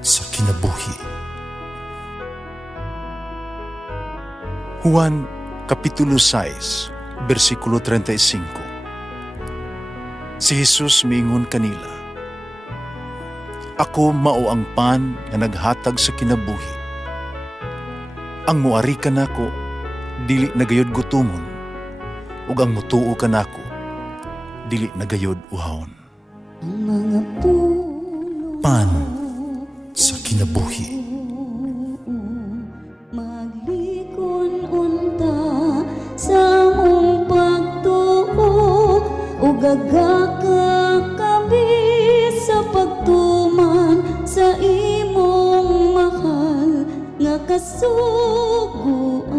sa kinabuhi. Juan Kapitulo 6, versikulo 35. Si Jesus miingon kanila, "Ako mao ang pan nga naghatag sa kinabuhi. Ang muari kanako dili nagayod gutomon, ug ang mutuo kanako dili nagayod uhawon." Ang mga Pan sa kinabuhi. maglikon unta sa mong pagtuo ug gagaka kami sa pagtuman sa imong mahal nga kasuguan.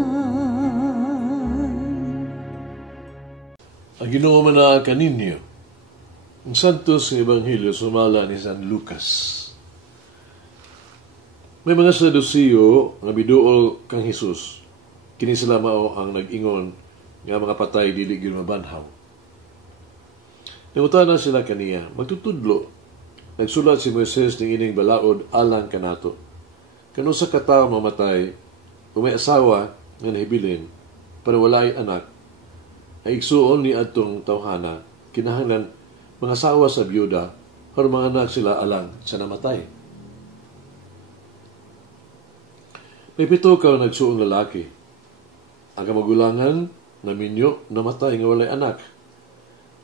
Ang Ginoo man kaninyo, ang Santos ng Ebanghelyo sumala ni San Lucas. May mga Saduceo nga biduol kang Hesus. Kini sila mao ang nag-ingon nga mga patay dili gyud mabanhaw. Nangutana sila kaniya, magtutudlo. Nagsulat si Moises ning ining balaod alang kanato. Kano sa katawo mamatay, o may asawa nga nahibilin, pero walay anak, ay igsuon ni adtong tawhana, kinahanglan mga asawa sa byuda, o mga anak sila alang sa namatay. May 7 ka nagsuong lalaki. Ang kamagulangan na minyo namatay nga walay anak.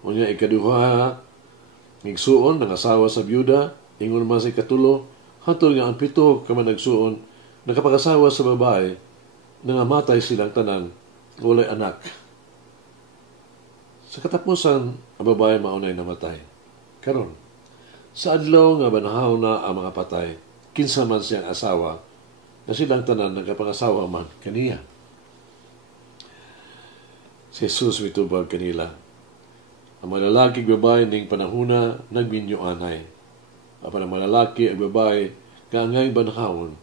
Unya ikaduha nigsuon ng asawa sa byuda, ingon man sa ikatulo, hatol nga ang 7 ka nagsuon nakapag-asawa sa babae nga matay silang tanan nga walay anak. Sa katapusan, ang babae maunay namatay. Karon, sa adlaw nga banahaw na ang mga patay, kinsa man siyang asawa, na silang tanan nagkapangasawa man kaniya. Si Jesus mitubag kanila, ang mga lalaki at babae ning panahuna nagminyo anay. Apan ang mga lalaki at babae nga angay banahawon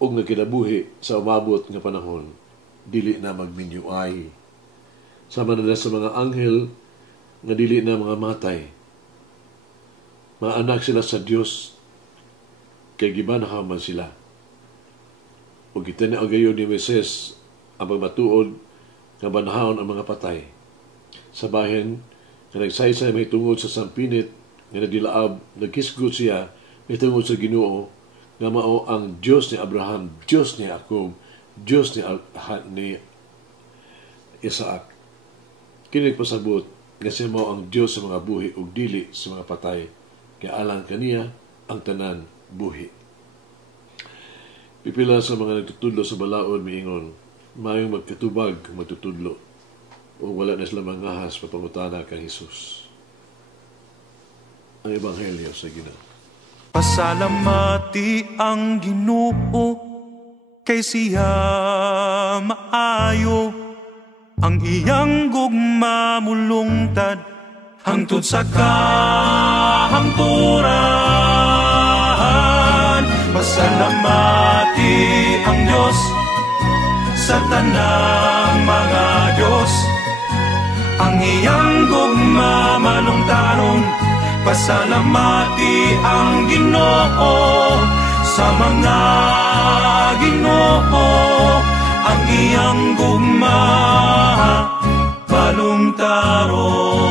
ug nagkinabuhi sa umabot nga panahon, dili na magminyo ay. Sama na sa mga anghel nga dili na mga matay. Mga anak sila sa Dios, kay gibanahaw man sila. O gitanaw gayon ni Moises ang pagmatuod nga banahawon ang mga patay. Sa bahin nga nagsaysay may tungod sa sampinit nga nagdilaab, nagkisgot siya may tungod sa Ginoo nga mao ang Dios ni Abraham, Dios ni Jacob, Dios ni Isaac. Kini pasabot nga siya mao ang Dios sa mga buhi ug dili sa mga patay, kay alang kaniya ang tanan buhi. Pipila sa mga nagtutudlo sa balaod miingon, mayong magkatubag magtutudlo o wala na sila mangahas papangutana kang Hesus. Ang Ebanghelyo sa Ginoo. Pasalamati ang Ginoo kay siya maayo, ang iyang gugma mulungtad hangtod sa kahangturan. Pasalamati ang Diyos sa tanang mga Diyos, ang iyang gugma malungtaron. Pasalamati ang Ginoo sa mga Ginoo, ang iyang gugma balungtaron.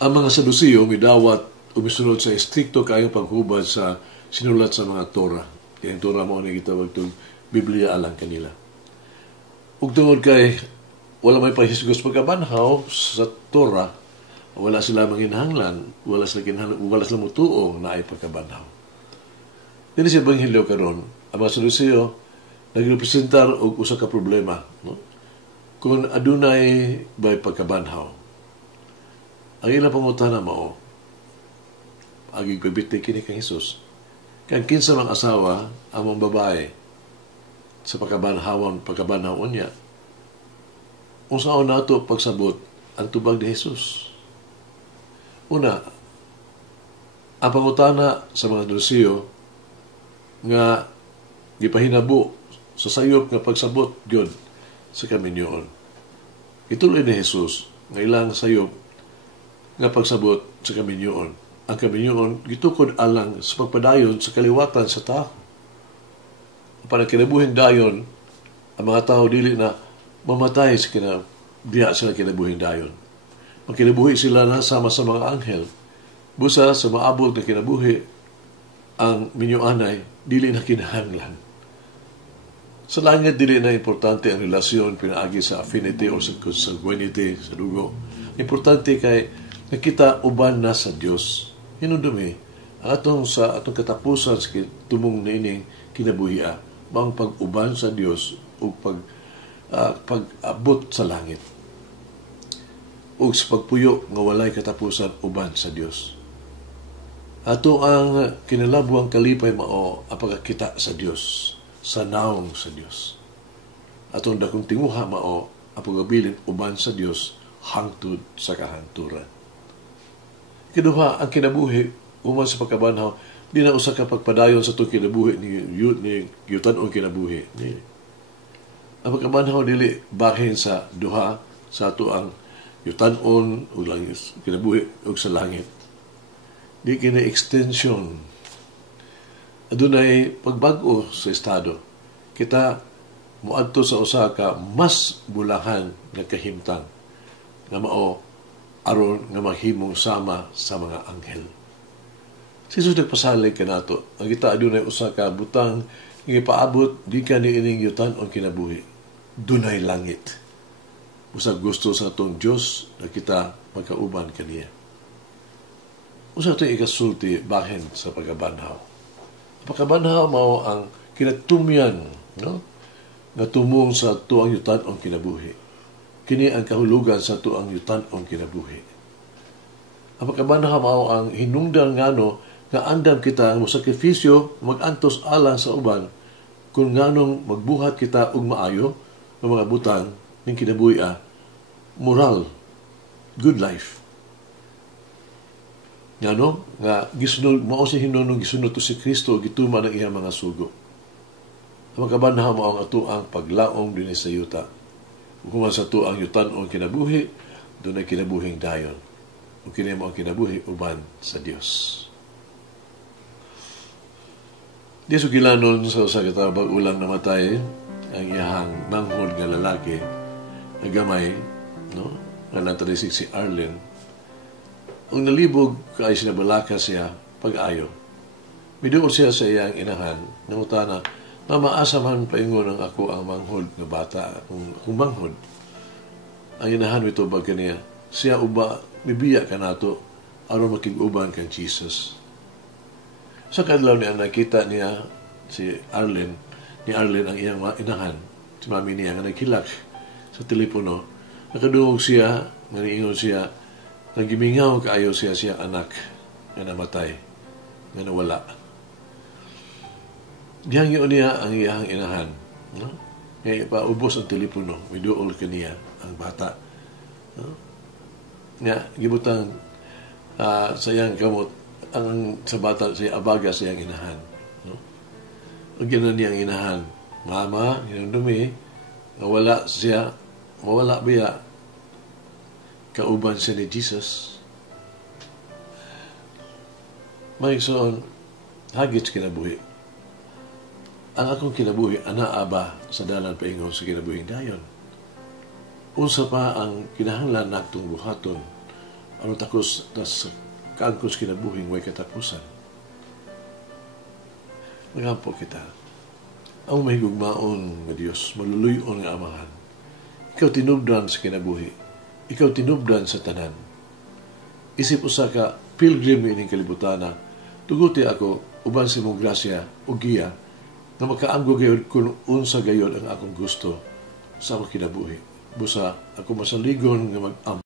Ang mga Saduceo midawat o misunod sa estrikto kayong paghubad sa sinulat sa mga Torah. Kaya ang Torah mo na gitawag itong Biblia alang kanila. Ug tungod kay wala may pahisgos pagkabanhaw sa Torah, wala sila manginhanglan, wala sila mutuo na ay pagkabanhaw. Dili sa Ebanghelyo karon, ang mga Saduceo nagrepresentar og usa ka problema, no? Kung adunay bay pagkabanhaw, ang ilang pangutana mao, aging pabiti kini kang Hesus, kang kinsa mang asawa ang mga babae sa pagkabanhawon niya, kung saan nato pagsabot ang tubag ni Jesus. Una, ang pangutana sa mga Saduceo nga gipahinabo sa sayop nga pagsabot gyud sa kaminyoon. Ituloy ni Jesus nga ilang sayop nga pagsabot sa kaminyoon. Ang kaminyoon gitukod alang sa pagpadayon sa kaliwatan sa tao. Para kinabuhing dayon, ang mga tao dili na mamatay sa diya sila kinabuhing dayon. Magkinabuhi sila na sama sa mga anghel. Busa sa maabot na kinabuhi, ang minyoanay dili na kinahanglan. Sa langit, dili na importante ang relasyon pinaagi sa affinity o sa consanguinity sa dugo. Importante kay nakita uban na sa Dios. Hinundumi, ang atong katapusan sa tumong niining kinabuhia, mang pag-uban sa Dios o pag-abot sa langit. O sa pagpuyo nga walay katapusan uban sa Dios. Ato ang kinalabuang kalipay mao ang pagkakita sa Dios, sa naong sa Dios. Atong dakong tinguha mao ang pagabilin uban sa Dios hangtod sa kahanturan. Kinuha ang kinabuhi uman sa pagkabanhaw, di na usa ka pagpadayon sa itong kinabuhi ni yutan-on kinabuhi. Ang pagkabanhaw dili bahin sa duha sa ato ang yutan-on o lang kinabuhi o sa langit. Di kina extension. Adunay pagbago sa estado. Kita muadto sa usa ka mas bulahan nga kahimtang nga mao aron nga maghimong sama sa mga anghel. Si Jesus nagpasalig kanato. Ang kita adunay usa ka butang nga ipaabot di ka niining yutan-on kinabuhi. Dunay langit. Usag gusto sa atong Dios na kita magkauban kaniya. Usa ito ikasulti bahin sa pagkabanhaw. Pagkabanhaw mao ang kinatumyan, no? Nga tumong sa tuang yutan-on kinabuhi. Kini ang kahulugan sa tuang yutan-on kinabuhi. Ang pagkabanhaw mao ang hinungdan ngano nga andam kita mo sakripisyo mag-antos alang sa uban kung nganong magbuhat kita og maayo ng mga butang ning kinabuhi moral, good life. Ngano nga gisunod mao si hinunong gisunod to si Kristo gituman ang iyang mga sugo. Ang pagkabanhaw mao ang atuang paglaom dinhi sa yuta. Kung sa tuang yutan-on kinabuhi, dunay kinabuhing dayon. Ug kini mao ang kinabuhi uban sa Dios. Di sugilanon sa usa ka tawo ulang namatay ang iyang manghod nga lalaki nga gamay, no? Nga natalisig si Arlen. Ang nalibog kay sinabalaka siya pag-ayo. Miduol siya sa iyang inahan, nangutana, Mama, asa man paingon ang ako ang manghod nga bata, kung manghod. Ang inahan ito ba kaniya, siya uba, mibiya ka nato, aron makig-uban kang Jesus. Sa kadlaw niya, nakita niya ni Arlen ang iyang inahan, si mami niya, nga naghilak sa telepono. Nakadungog siya, naniingon siya, nagimingaw kaayo siya anak nga namatay, nga nawala. Diyang yun niya ang iyang inahan. No? Kaya paubos ang telepono, miduol ka niya ang bata. No? Nga, gibutang sa iyang kamot, ang sa bata sa abaga sa iyang inahan. No? O gano'n niyang inahan, Mama, hinundumi, mawala biya, kauban siya ni Jesus. Mayigsoon, hagit kinabuhi. Ang akong kinabuhi, aba sa dalan paingon sa kinabuhing dayon. Unsa pa ang kinahanglan naktong buhaton, ano takos tas kaangkos kinabuhing way katapusan. Nagampo kita. Ang mahigugmaon nga Dios, maluluyon nga amahan. Ikaw tinubdan sa kinabuhi. Ikaw tinubdan sa tanan. Isip usa ka pilgrim ining kalibutana. Tuguti ako uban sa imong grasya o giya na makaanggo gayod kung unsa gayod ang akong gusto sa akong kinabuhi. Busa ako masaligon nga mag-am